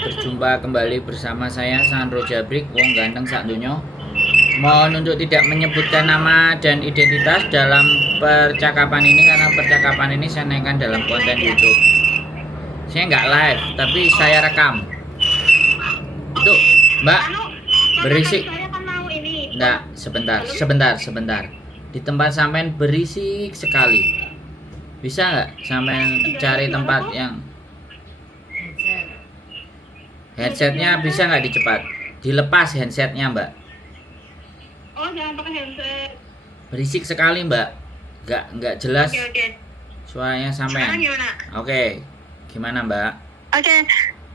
berjumpa kembali bersama saya Sandro Jabrik, wong ganteng sak donya. Mohon untuk tidak menyebutkan nama dan identitas dalam percakapan ini karena percakapan ini saya naikkan dalam konten YouTube. Saya nggak live, tapi saya rekam. Itu, Mbak, berisik. Nggak, sebentar. Di tempat sampean berisik sekali. Bisa nggak sampean cari tempat yang headsetnya bisa nggak dilepas handsetnya, Mbak? Oh, jangan pakai handset. Berisik sekali, Mbak. Nggak jelas. Oke. Suaranya sampean. Sekarang gimana? Oke. Gimana, Mbak? Oke.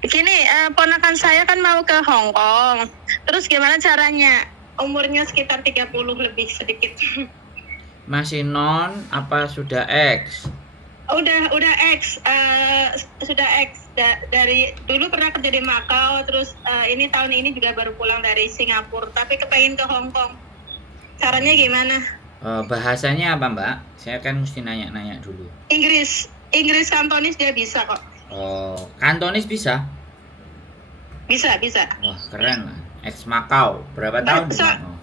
Gini, ponakan saya kan mau ke Hong Kong. Terus gimana caranya? Umurnya sekitar 30 lebih sedikit. Masih non apa sudah X? Udah X, sudah X dari dulu pernah kerja di Makau, terus ini tahun ini juga baru pulang dari Singapura, tapi kepengen ke Hong Kong. Caranya gimana? Bahasanya apa, Mbak? Saya kan mesti nanya-nanya dulu. Inggris Kantonis dia bisa kok. Oh, Kantonis bisa? Bisa. Wah, keren lah. Ex Makau. Berapa tahun di Makau?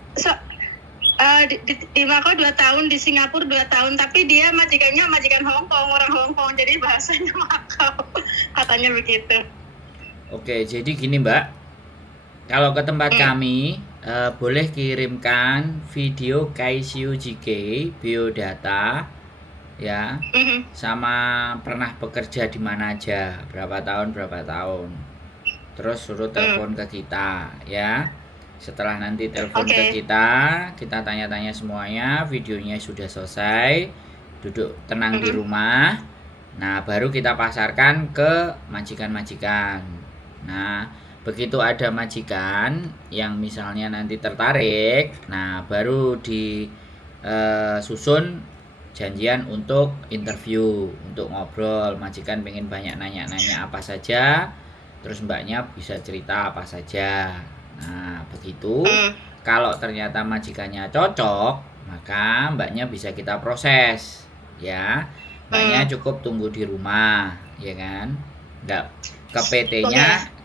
Di Makau 2 tahun, di Singapura 2 tahun, tapi dia majikan Hong Kong, orang Hong Kong, jadi bahasanya Makau. Katanya begitu. Oke, jadi gini, Mbak. Kalau ke tempat kami, boleh kirimkan video KICU JK, biodata, ya, sama pernah bekerja di mana aja, berapa tahun. Terus suruh telepon ke kita, ya. Setelah nanti telepon ke kita tanya-tanya semuanya, videonya sudah selesai, duduk tenang di rumah. Nah, baru kita pasarkan ke majikan-majikan. Nah, begitu ada majikan yang misalnya nanti tertarik, nah baru disusun janjian untuk interview, untuk ngobrol. Majikan pengen banyak nanya-nanya apa saja, terus mbaknya bisa cerita apa saja. Nah, begitu. Kalau ternyata majikannya cocok, maka mbaknya bisa kita proses, ya. Mbaknya cukup tunggu di rumah, ya kan? Enggak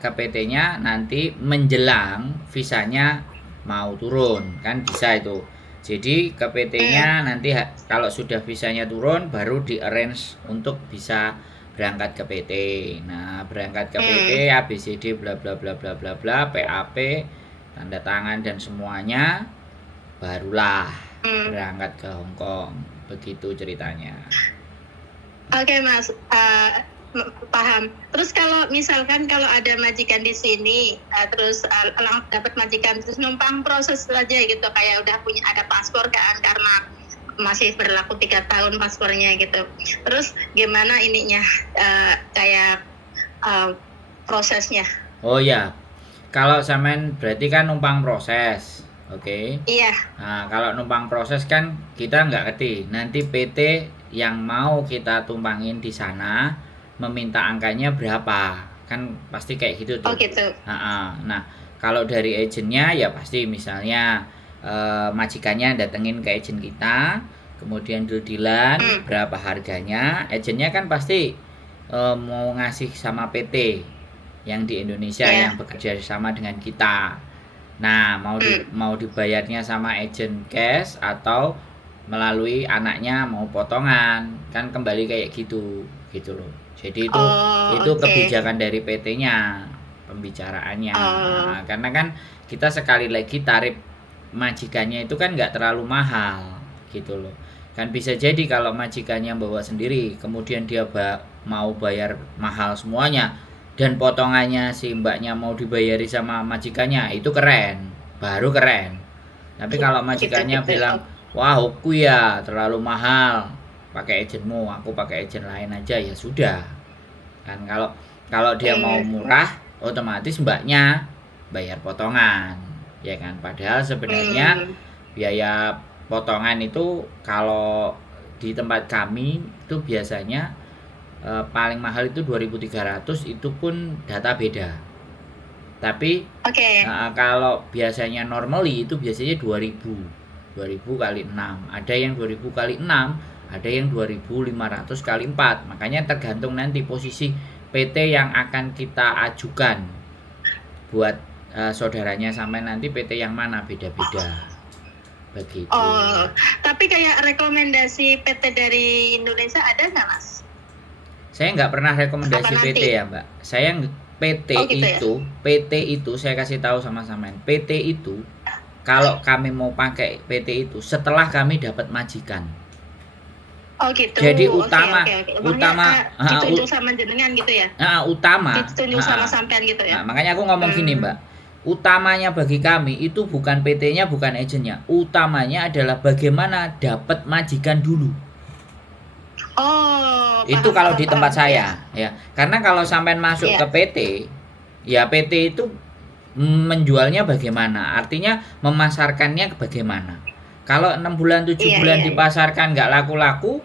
ke PT-nya nanti menjelang visanya mau turun, kan bisa itu. Jadi ke PT-nya nanti kalau sudah visanya turun baru di-arrange untuk bisa berangkat ke PT. Nah, berangkat ke PT, ABCD bla bla bla bla bla bla, PAP, tanda tangan dan semuanya, barulah berangkat ke Hong Kong. Begitu ceritanya. Oke, Mas, paham. Terus kalau misalkan ada majikan di sini, terus dapat majikan terus numpang proses aja gitu, kayak udah ada paspor kan, karena masih berlaku 3 tahun paspornya gitu. Terus gimana ininya, kayak prosesnya? Oh ya, kalau sampean berarti kan numpang proses, oke? Iya. Nah, kalau numpang proses kan kita nggak ngerti. Nanti PT yang mau kita tumpangin di sana meminta angkanya berapa, kan pasti kayak gitu tuh. Oh gitu. Nah, kalau dari agennya ya pasti misalnya majikannya datengin ke agen kita, kemudian deal-dealan berapa harganya. Agennya kan pasti mau ngasih sama PT yang di Indonesia yang bekerja sama dengan kita. Nah, mau dibayarnya sama agen cash atau melalui anaknya mau potongan, kan kembali kayak gitu loh. Jadi itu kebijakan dari PT-nya, pembicaraannya. Nah, karena kan kita sekali lagi tarif majikannya itu kan nggak terlalu mahal gitu loh. Kan bisa jadi kalau majikannya bawa sendiri, kemudian dia mau bayar mahal semuanya, dan potongannya si mbaknya mau dibayari sama majikannya, itu baru keren. Tapi kalau majikannya bilang, wah aku ya terlalu mahal, pakai agenmu, aku pakai agen lain aja, ya sudah. Kan kalau dia mau murah, otomatis mbaknya bayar potongan, ya kan. Padahal sebenarnya biaya potongan itu kalau di tempat kami itu biasanya paling mahal itu 2.300, itu pun data beda. Tapi kalau biasanya normally itu biasanya 2.000 kali 6, ada yang 2.000 kali 6, ada yang 2.500 kali 4. Makanya tergantung nanti posisi PT yang akan kita ajukan buat saudaranya sampai nanti PT yang mana beda-beda begitu. Oh, tapi kayak rekomendasi PT dari Indonesia ada nggak, Mas? Saya nggak pernah rekomendasi Apa PT nanti? ya Mbak. Saya PT Oh, gitu ya? itu, PT itu saya kasih tahu sama sampean. PT itu kalau kami mau pakai PT itu setelah kami dapat majikan. Oh, gitu. Jadi Oke, utama oke, oke. Makanya, ditunjuk sama jenengan gitu ya? utama. Ditunjuk sama sampean gitu ya? Makanya aku ngomong gini Mbak. Utamanya bagi kami itu bukan PT-nya, bukan agennya. Utamanya adalah bagaimana dapat majikan dulu. Oh, Itu paham, kalau paham, di tempat paham. saya ya. Karena kalau sampean masuk Iya. ke PT, ya PT itu menjualnya bagaimana? Artinya memasarkannya bagaimana? Kalau 6 bulan 7 Iya, bulan iya, iya. dipasarkan nggak laku-laku,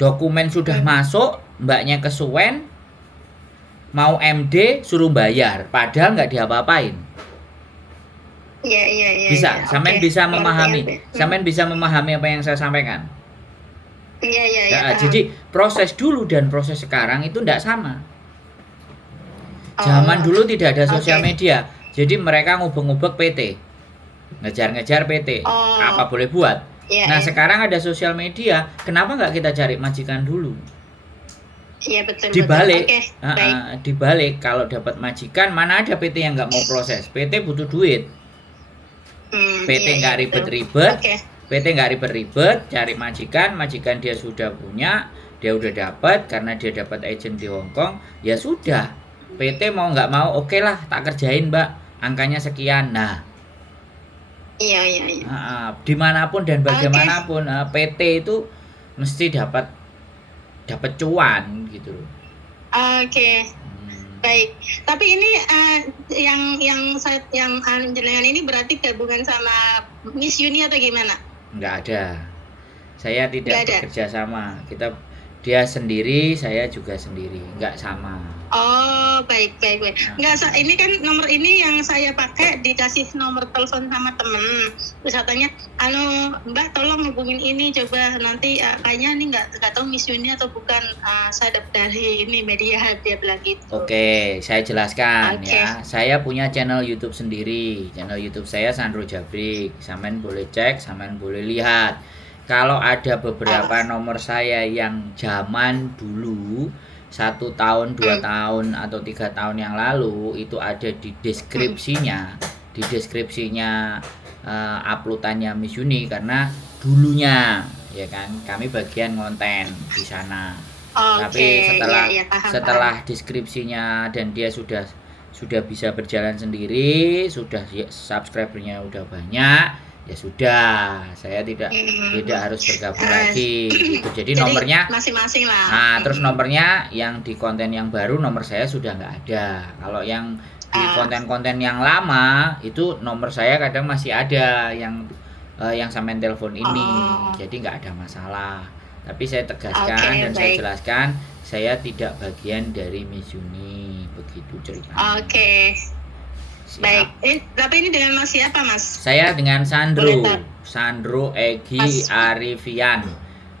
dokumen sudah masuk, mbaknya kesuwen, mau MD suruh bayar, padahal nggak diapa-apain. Iya, iya, iya. Bisa, iya. sampean Oke, bisa ngerti, memahami, ngerti. sampean bisa memahami apa yang saya sampaikan. Iya, iya, iya. Ya, paham. jadi proses dulu dan proses sekarang itu tidak sama. Zaman dulu tidak ada sosial oke. media, jadi mereka ngubek-ngubek PT, ngejar-ngejar PT, Oh, apa boleh buat. iya, Nah iya. sekarang ada sosial media, kenapa nggak kita cari majikan dulu? Iya, betul, Dibalik, betul. Oke, baik. dibalik kalau dapat majikan, mana ada PT yang nggak mau proses? PT butuh duit, PT Iya, nggak iya, betul. ribet-ribet, Oke. PT nggak ribet-ribet, cari majikan, majikan dia sudah punya, dia udah dapat karena dia dapat agent di Hong Kong, ya sudah. PT mau nggak mau, oke lah, tak kerjain Mbak, angkanya sekian. Nah, Iya, iya, iya. dimanapun dan bagaimanapun, PT itu mesti dapat cuan gitu loh. Oke, baik. Tapi ini yang jenengan ini berarti gabungan sama Miss Uni atau gimana? Nggak ada. Saya tidak Nggak ada. bekerja sama. Dia sendiri, saya juga sendiri, nggak sama. Oh, baik. Nggak, ini kan nomor ini yang saya pakai dikasih nomor telepon sama temen. Terus katanya, Mbak tolong hubungin ini, coba nanti kayaknya ini nggak tahu Miss Uni atau bukan. Saya dapat dari ini media, dia bilang gitu. Oke, saya jelaskan Oke. ya. Saya punya channel YouTube sendiri. Channel YouTube saya Sandro Jabrik. Sampean boleh cek, sampean boleh lihat. Kalau ada beberapa nomor saya yang zaman dulu 1 tahun, 2 tahun atau 3 tahun yang lalu itu ada di deskripsinya, uploadannya Miss Uni karena dulunya ya kan kami bagian konten di sana. Tapi setelah deskripsinya dan dia sudah bisa berjalan sendiri, sudah subscribernya udah banyak, ya sudah, saya tidak harus bergabung lagi gitu. Jadi nomornya masing-masing lah. terus nomornya yang di konten yang baru nomor saya sudah nggak ada. Kalau yang di konten-konten yang lama itu nomor saya kadang masih ada yang sampean telepon ini. Jadi nggak ada masalah. Tapi saya tegaskan dan saya jelaskan saya tidak bagian dari Miss Uni, begitu ceritanya. Oke. Baik, tapi ini dengan Mas siapa, Mas? Saya dengan Sandro Egi Arifian.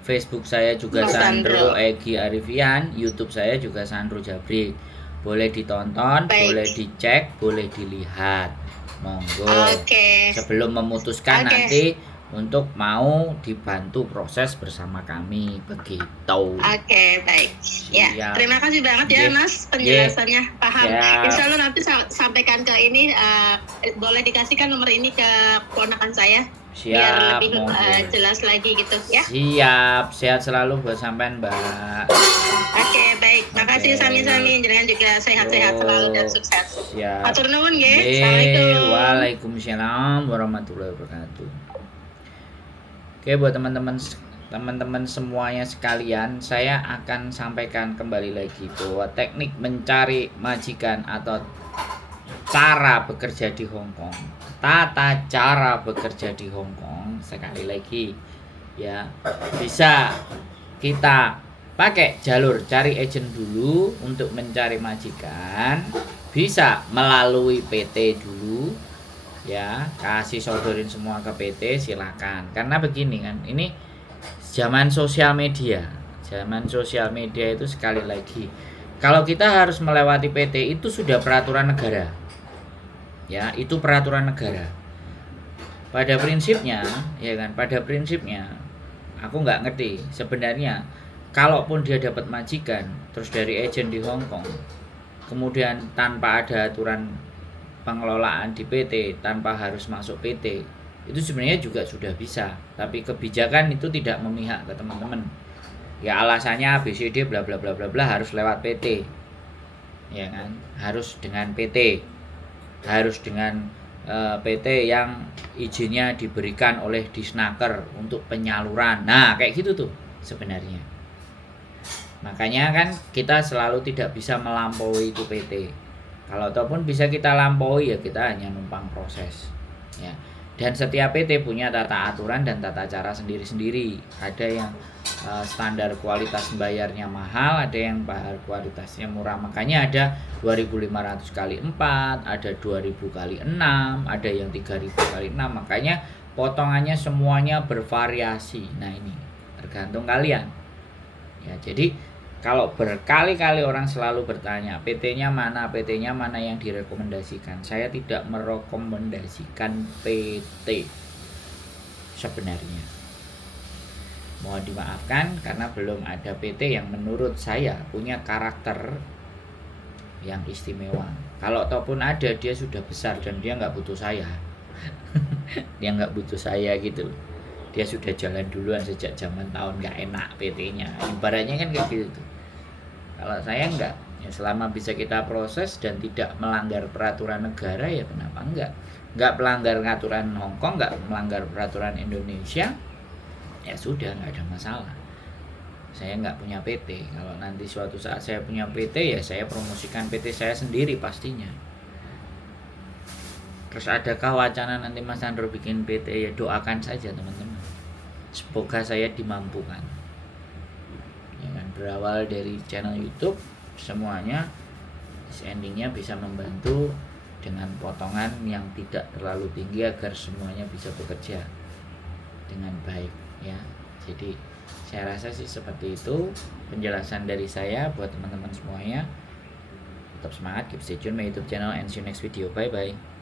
Facebook saya juga Sandro Egi Arifian, YouTube saya juga Sandro Jabrik. Boleh ditonton, boleh dicek, boleh dilihat. Monggo. Sebelum memutuskan nanti untuk mau dibantu proses bersama kami, begitu. Oke, baik. Ya, terima kasih banget ya Mas penjelasannya, paham. Insya Allah nanti sampaikan ke ini, boleh dikasihkan nomor ini ke ponakan saya. Biar lebih jelas lagi gitu ya. Siap, sehat selalu buat sampean Mbak. Oke, baik. Makasih sami-sami, jenengan juga sehat-sehat selalu dan sukses. Siap. Hatur nuwun nggih. Assalamualaikum. Waalaikumsalam warahmatullahi wabarakatuh. Oke, buat teman-teman semuanya sekalian, saya akan sampaikan kembali lagi bahwa teknik mencari majikan atau cara bekerja di Hong Kong, tata cara bekerja di Hong Kong, sekali lagi ya, bisa kita pakai jalur cari agent dulu untuk mencari majikan, bisa melalui PT dulu ya, kasih sodorin semua ke PT, silakan. Karena begini kan, ini zaman sosial media itu sekali lagi, kalau kita harus melewati PT itu sudah peraturan negara. Ya, itu peraturan negara. Pada prinsipnya, ya kan, pada prinsipnya aku nggak ngerti sebenarnya. Kalaupun dia dapat majikan terus dari agen di Hong Kong, kemudian tanpa ada aturan pengelolaan di PT, tanpa harus masuk PT, itu sebenarnya juga sudah bisa. Tapi kebijakan itu tidak memihak ke teman-teman. Ya alasannya ABCD bla bla bla bla bla harus lewat PT. Ya kan? Harus dengan PT. Harus dengan PT yang izinnya diberikan oleh Disnaker untuk penyaluran. Nah, kayak gitu tuh sebenarnya. Makanya kan kita selalu tidak bisa melampaui itu PT. Kalau ataupun bisa kita lampaui ya kita hanya numpang proses. Ya. Dan setiap PT punya tata aturan dan tata cara sendiri-sendiri. Ada yang standar kualitas bayarnya mahal, ada yang kualitasnya murah. Makanya ada 2.500 kali 4, ada 2.000 kali 6, ada yang 3.000 kali 6. Makanya potongannya semuanya bervariasi. Nah, ini tergantung kalian. Ya, jadi kalau berkali-kali orang selalu bertanya PT-nya mana yang direkomendasikan. Saya tidak merekomendasikan PT sebenarnya. Mohon dimaafkan karena belum ada PT yang menurut saya punya karakter yang istimewa. Kalau ataupun ada, dia sudah besar dan dia nggak butuh saya. Dia nggak butuh saya gitu. Dia sudah jalan duluan sejak zaman tahun nggak enak PT-nya. Ibaratnya kan kayak gitu. Kalau saya enggak, ya selama bisa kita proses dan tidak melanggar peraturan negara ya kenapa enggak? Enggak melanggar aturan Hong Kong, enggak melanggar peraturan Indonesia, ya sudah enggak ada masalah. Saya enggak punya PT. Kalau nanti suatu saat saya punya PT ya saya promosikan PT saya sendiri pastinya. Terus adakah wacana nanti Mas Andro bikin PT? Ya doakan saja teman-teman. Semoga saya dimampukan. Ya kan, berawal dari channel YouTube semuanya endingnya bisa membantu dengan potongan yang tidak terlalu tinggi agar semuanya bisa bekerja dengan baik ya. Jadi saya rasa sih seperti itu penjelasan dari saya buat teman-teman semuanya. Tetap semangat, keep stay tune my YouTube channel and see you next video. Bye bye.